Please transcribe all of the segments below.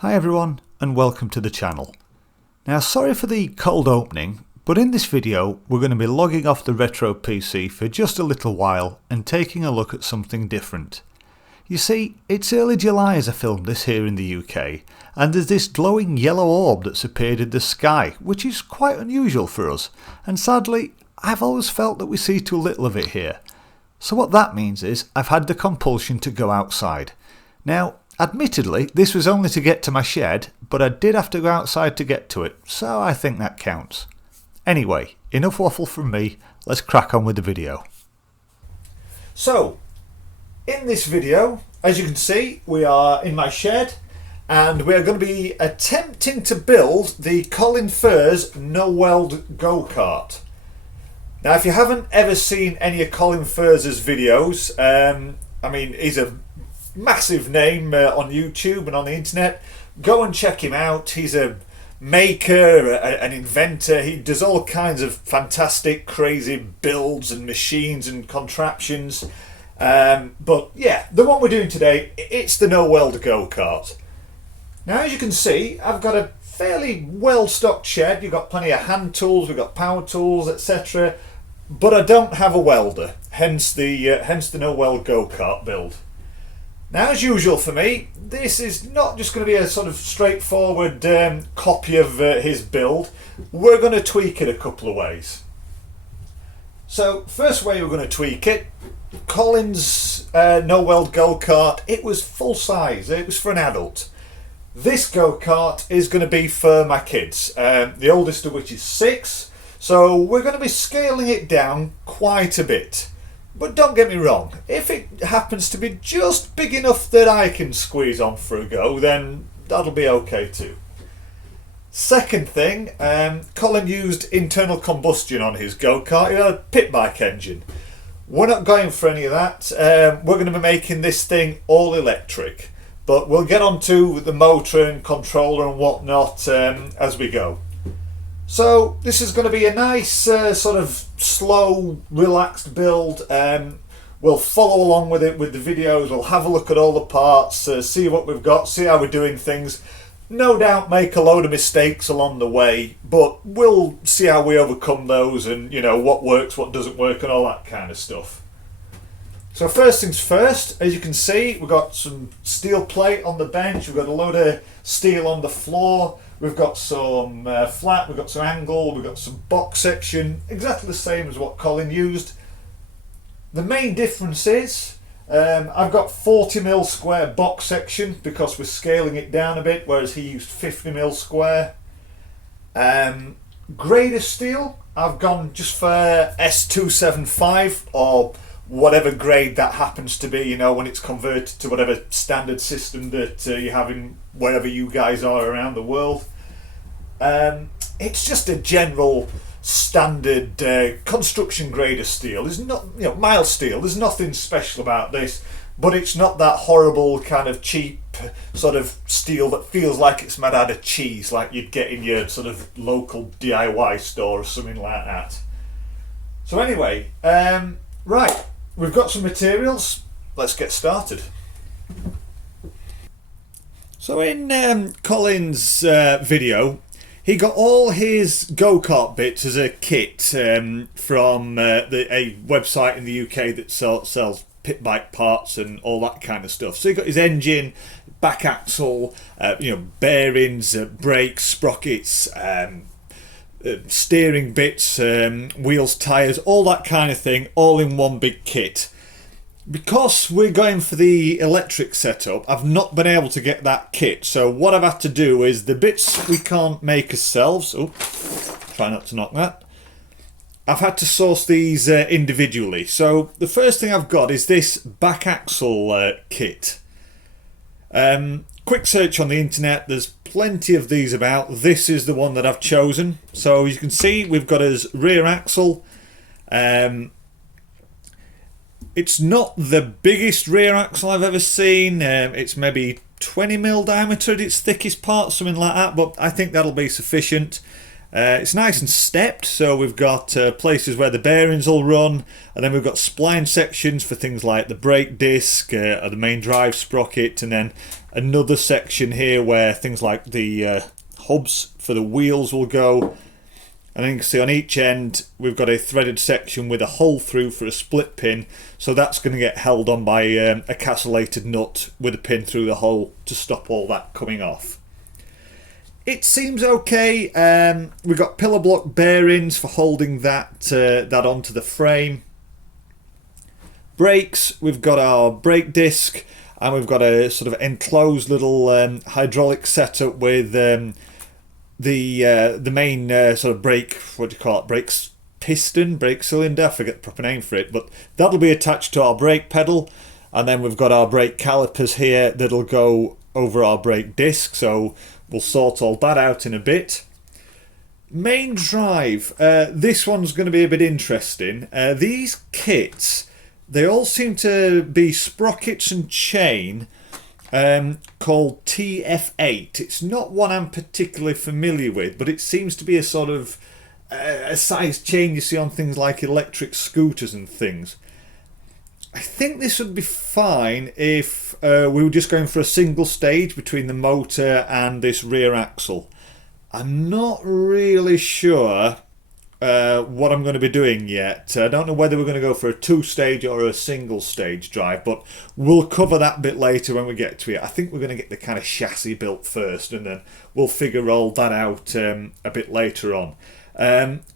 Hi everyone and welcome to the channel. Now sorry for the cold opening, but in this video we're going to be logging off the Retro PC for just a little while and taking a look at something different. You see, it's early July as I filmed this here in the UK, and there's this glowing yellow orb that's appeared in the sky, which is quite unusual for us, and sadly I've always felt that we see too little of it here. So what that means is I've had the compulsion to go outside. Now admittedly, this was only to get to my shed, but I did have to go outside to get to it, so I think that counts. Anyway, enough waffle from me, let's crack on with the video. So, in this video, as you can see, we are in my shed, and we are going to be attempting to build the Colin Furze no-weld go-kart. Now, if you haven't ever seen any of Colin Furze's videos, I mean, he's a massive name on YouTube and on the internet. Go and check him out. He's a maker, an inventor. He does all kinds of fantastic, crazy builds and machines and contraptions. But yeah, the one we're doing today, it's the no-weld go-kart. Now, as you can see, I've got a fairly well-stocked shed. You've got plenty of hand tools, we've got power tools, etc. But I don't have a welder, hence the no-weld go-kart build. Now, as usual for me, this is not just going to be a sort of straightforward copy of his build. We're going to tweak it a couple of ways. So, first way we're going to tweak it, Colin's no-weld go-kart, it was full size, it was for an adult. This go-kart is going to be for my kids, the oldest of which is 6, so we're going to be scaling it down quite a bit. But don't get me wrong, if it happens to be just big enough that I can squeeze on for a go, then that'll be okay too. Second thing, Colin used internal combustion on his go-kart, he had a pit bike engine. We're not going for any of that, we're going to be making this thing all electric. But we'll get onto the motor and controller and whatnot as we go. So this is going to be a nice sort of slow, relaxed build. We'll follow along with it with the videos. We'll have a look at all the parts, see what we've got, see how we're doing things. No doubt make a load of mistakes along the way, but we'll see how we overcome those and, you know, what works, what doesn't work and all that kind of stuff. So first things first, as you can see, we've got some steel plate on the bench, we've got a load of steel on the floor, we've got some flat, we've got some angle, we've got some box section, exactly the same as what Colin used. The main difference is, I've got 40mm square box section because we're scaling it down a bit, whereas he used 50mm square. Grade of steel, I've gone just for S275 or whatever grade that happens to be, you know, when it's converted to whatever standard system that you have in wherever you guys are around the world. It's just a general standard construction grade of steel. There's not, you know, mild steel. There's nothing special about this, but it's not that horrible kind of cheap sort of steel that feels like it's made out of cheese, like you'd get in your sort of local DIY store or something like that. So anyway, right. We've got some materials, let's get started. So in Colin's video, he got all his go-kart bits as a kit from a website in the UK that sells pit bike parts and all that kind of stuff. So he got his engine, back axle, you know, bearings, brakes, sprockets, steering bits, wheels, tyres, all that kind of thing, all in one big kit. Because we're going for the electric setup, I've not been able to get that kit, so what I've had to do is the bits we can't make ourselves, oh, try not to knock that, I've had to source these individually. So the first thing I've got is this back axle kit. Quick search on the internet, there's plenty of these about. This is the one that I've chosen. So as you can see, we've got his rear axle. It's not the biggest rear axle I've ever seen. It's maybe 20mm diameter at its thickest part, something like that, but I think that'll be sufficient. It's nice and stepped, so we've got places where the bearings will run, and then we've got spline sections for things like the brake disc or the main drive sprocket, and then another section here where things like the hubs for the wheels will go. And then you can see on each end we've got a threaded section with a hole through for a split pin, so that's going to get held on by a castellated nut with a pin through the hole to stop all that coming off. It seems okay. We've got pillar block bearings for holding that onto the frame. Brakes, we've got our brake disc, and we've got a sort of enclosed little hydraulic setup with the main sort of brake, what do you call it, brake piston, brake cylinder, I forget the proper name for it, but that'll be attached to our brake pedal. And then we've got our brake calipers here that'll go over our brake disc, so we'll sort all that out in a bit. Main drive, this one's going to be a bit interesting. These kits, they all seem to be sprockets and chain called TF8. It's not one I'm particularly familiar with, but it seems to be a sort of a size chain you see on things like electric scooters and things. I think this would be fine if we were just going for a single stage between the motor and this rear axle. I'm not really sure what I'm going to be doing yet. I don't know whether we're going to go for a two-stage or a single-stage drive, but we'll cover that bit later when we get to it. I think we're going to get the kind of chassis built first, and then we'll figure all that out a bit later on.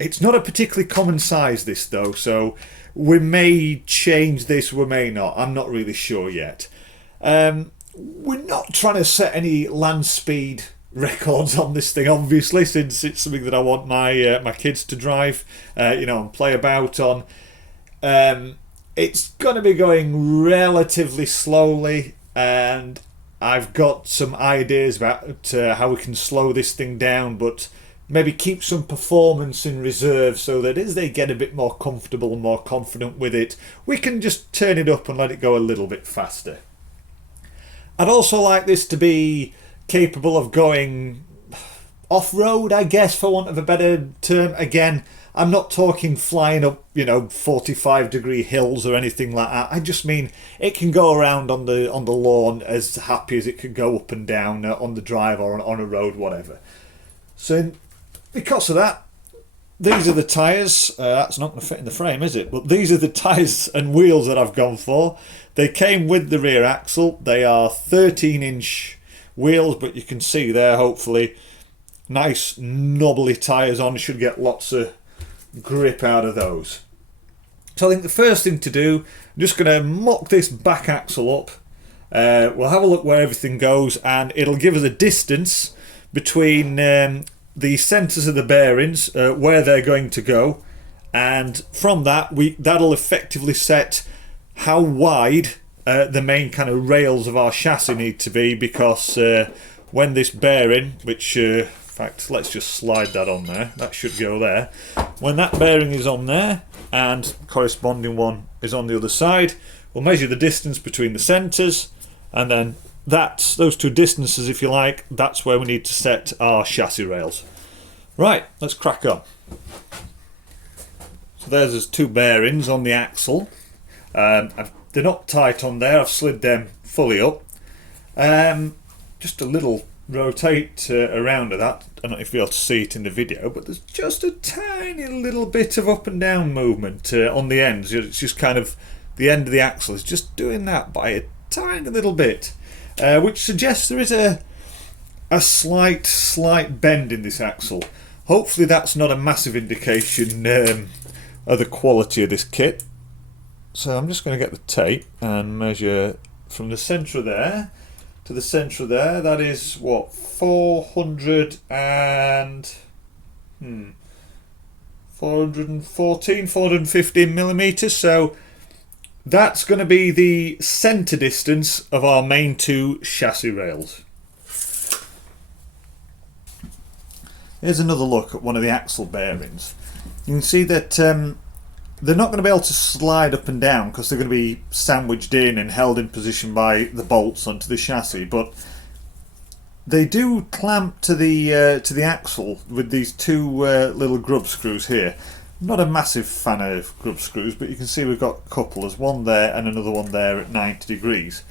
It's not a particularly common size, this, though, so we may change this, we may not. I'm not really sure yet. We're not trying to set any land speed records on this thing, obviously, since it's something that I want my kids to drive, and play about on. It's going to be going relatively slowly, and I've got some ideas about how we can slow this thing down, but maybe keep some performance in reserve so that as they get a bit more comfortable and more confident with it, we can just turn it up and let it go a little bit faster. I'd also like this to be capable of going off-road, I guess, for want of a better term. Again, I'm not talking flying up, 45-degree hills or anything like that. I just mean it can go around on the lawn as happy as it can go up and down on the drive or on a road, whatever. So because of that, these are the tyres. That's not going to fit in the frame, is it? But these are the tyres and wheels that I've gone for. They came with the rear axle. They are 13-inch wheels, but you can see there, hopefully, nice knobbly tyres on. You should get lots of grip out of those. So I think the first thing to do, I'm just going to mock this back axle up. We'll have a look where everything goes, and it'll give us a distance between the centres of the bearings, where they're going to go, and from that'll effectively set how wide the main kind of rails of our chassis need to be, because when this bearing, which in fact let's just slide that on there, that should go there. When that bearing is on there and corresponding one is on the other side, we'll measure the distance between the centres, and then those two distances, if you like, that's where we need to set our chassis rails. Right, let's crack on. So there's two bearings on the axle. They're not tight on there, I've slid them fully up. Just a little rotate around of that. I don't know if you'll be able to see it in the video, but there's just a tiny little bit of up and down movement on the ends. It's just kind of the end of the axle is just doing that by a tiny little bit. Which suggests there is a slight bend in this axle. Hopefully that's not a massive indication of the quality of this kit. So I'm just going to get the tape and measure from the centre there to the centre there. That is what, 415 millimetres. So that's going to be the centre distance of our main two chassis rails. Here's another look at one of the axle bearings. You can see that they're not going to be able to slide up and down because they're going to be sandwiched in and held in position by the bolts onto the chassis, but they do clamp to the axle with these two little grub screws here. I'm not a massive fan of grub screws, but you can see we've got a couple. There's one there and another one there at 90 degrees.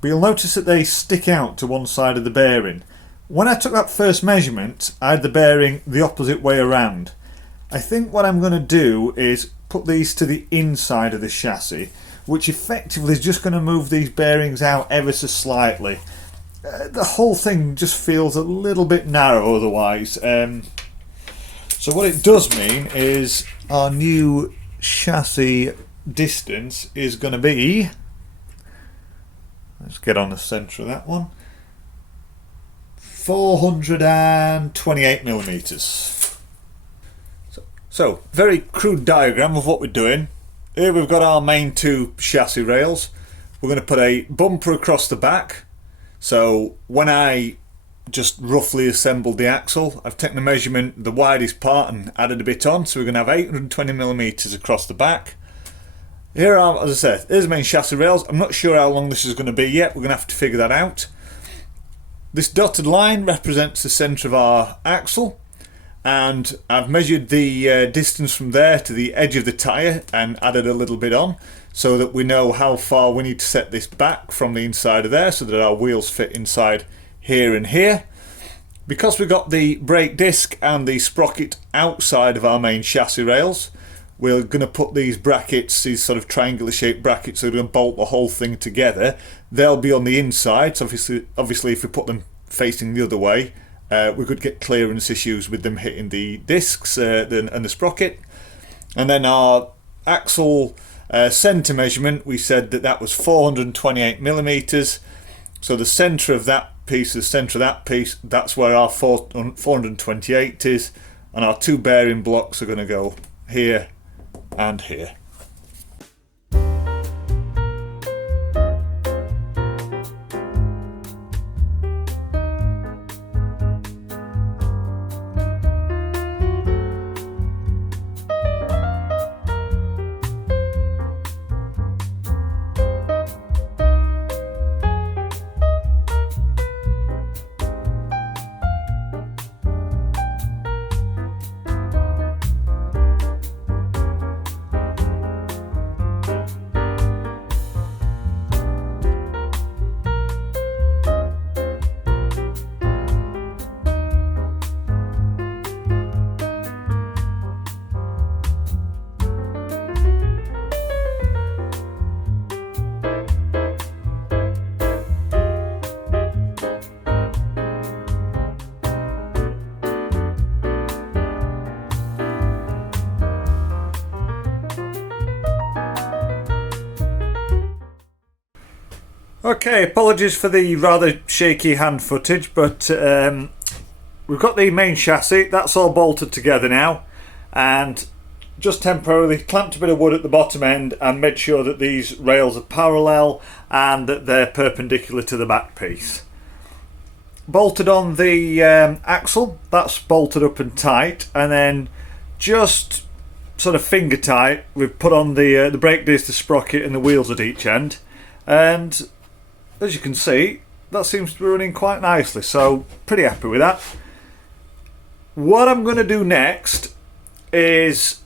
but you'll notice that they stick out to one side of the bearing. When I took that first measurement, I had the bearing the opposite way around. I think what I'm going to do is put these to the inside of the chassis, which effectively is just going to move these bearings out ever so slightly. The whole thing just feels a little bit narrow otherwise. So what it does mean is our new chassis distance is going to be, let's get on the centre of that one, 428 millimeters. So very crude diagram of what we're doing. Here we've got our main two chassis rails. We're going to put a bumper across the back. So when I just roughly assembled the axle, I've taken the measurement, the widest part, and added a bit on. So we're going to have 820 millimeters across the back. Here are, as I said, here's the main chassis rails. I'm not sure how long this is going to be yet. We're going to have to figure that out. This dotted line represents the centre of our axle, and I've measured the distance from there to the edge of the tyre and added a little bit on so that we know how far we need to set this back from the inside of there so that our wheels fit inside here and here. Because we've got the brake disc and the sprocket outside of our main chassis rails, we're going to put these brackets, these sort of triangular shaped brackets, so we're going to bolt the whole thing together. They'll be on the inside, so obviously if we put them facing the other way, we could get clearance issues with them hitting the discs and the sprocket. And then our axle centre measurement, we said that was 428 millimeters. So the centre of that piece, that's where our 428 is, and our two bearing blocks are going to go here and here. Okay, apologies for the rather shaky hand footage, but we've got the main chassis, that's all bolted together now, and just temporarily clamped a bit of wood at the bottom end and made sure that these rails are parallel and that they're perpendicular to the back piece. Bolted on the axle, that's bolted up and tight, and then just sort of finger tight we've put on the brake disc, the sprocket and the wheels at each end, and as you can see, that seems to be running quite nicely, so pretty happy with that. What I'm going to do next is,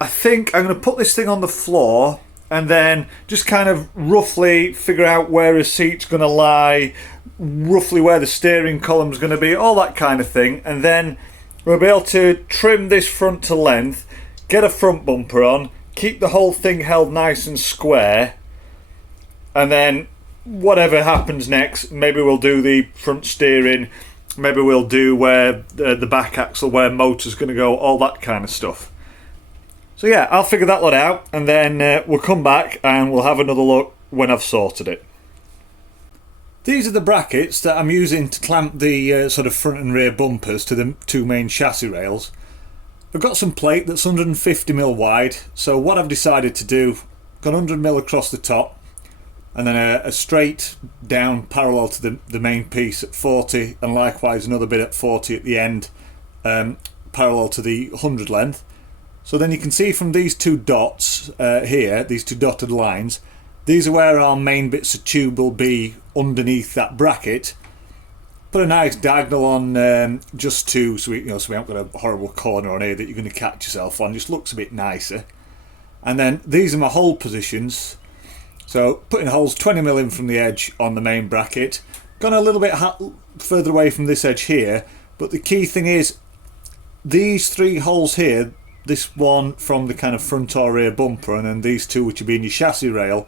I think I'm going to put this thing on the floor and then just kind of roughly figure out where a seat's going to lie, roughly where the steering column's going to be, all that kind of thing, and then we'll be able to trim this front to length, get a front bumper on, keep the whole thing held nice and square, and then whatever happens next, maybe we'll do the front steering, maybe we'll do where the back axle, where motor's going to go, all that kind of stuff. So yeah, I'll figure that lot out, and then we'll come back and we'll have another look when I've sorted it. These are the brackets that I'm using to clamp the sort of front and rear bumpers to the two main chassis rails. I've got some plate that's 150mm wide, so what I've decided to do, got 100mm across the top, and then a straight down parallel to the main piece at 40, and likewise another bit at 40 at the end, parallel to the 100 length. So then you can see from these two dots here, these two dotted lines, these are where our main bits of tube will be underneath that bracket. Put a nice diagonal on just to, so we haven't got a horrible corner on here that you're going to catch yourself on, just looks a bit nicer. And then these are my hold positions. So putting holes 20mm in from the edge on the main bracket. Gone a little bit further away from this edge here, but the key thing is these 3 holes here, this one from the kind of front or rear bumper, and then these 2 which would be in your chassis rail,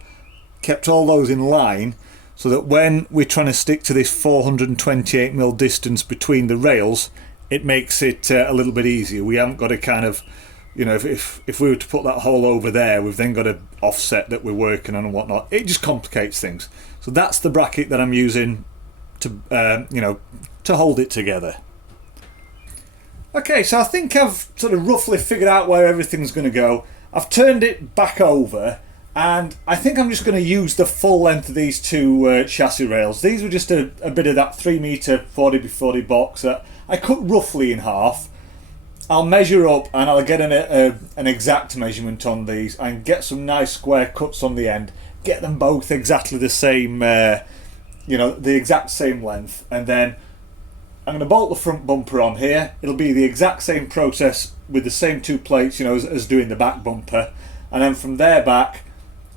kept all those in line so that when we're trying to stick to this 428mm distance between the rails, it makes it a little bit easier. We haven't got to kind of, you know, if we were to put that hole over there, we've then got to offset that we're working on and whatnot. It just complicates things. So that's the bracket that I'm using to, you know, to hold it together. Okay, so I think I've sort of roughly figured out where everything's going to go. I've turned it back over, and I think I'm just going to use the full length of these 2 chassis rails. These were just a bit of that 3m 40x40 box that I cut roughly in half. I'll measure up and I'll get an exact measurement on these and get some nice square cuts on the end. Get them both exactly the same, you know, the exact same length, and then I'm going to bolt the front bumper on here. It'll be the exact same process with the same 2 plates, you know, as doing the back bumper, and then from there back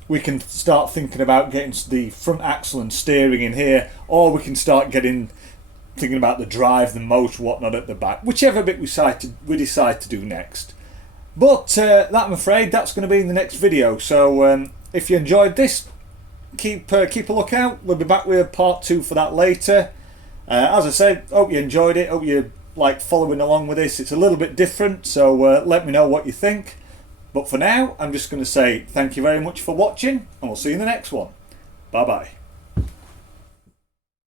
we can start thinking about getting the front axle and steering in here, or we can start thinking about the drive, the motor, whatnot at the back, whichever bit we decide to do next. But that, I'm afraid, that's going to be in the next video. So if you enjoyed this, keep a lookout. We'll be back with a part 2 for that later. As I said, hope you enjoyed it. Hope you like following along with this. It's a little bit different, so let me know what you think. But for now, I'm just going to say thank you very much for watching, and we'll see you in the next one. Bye bye.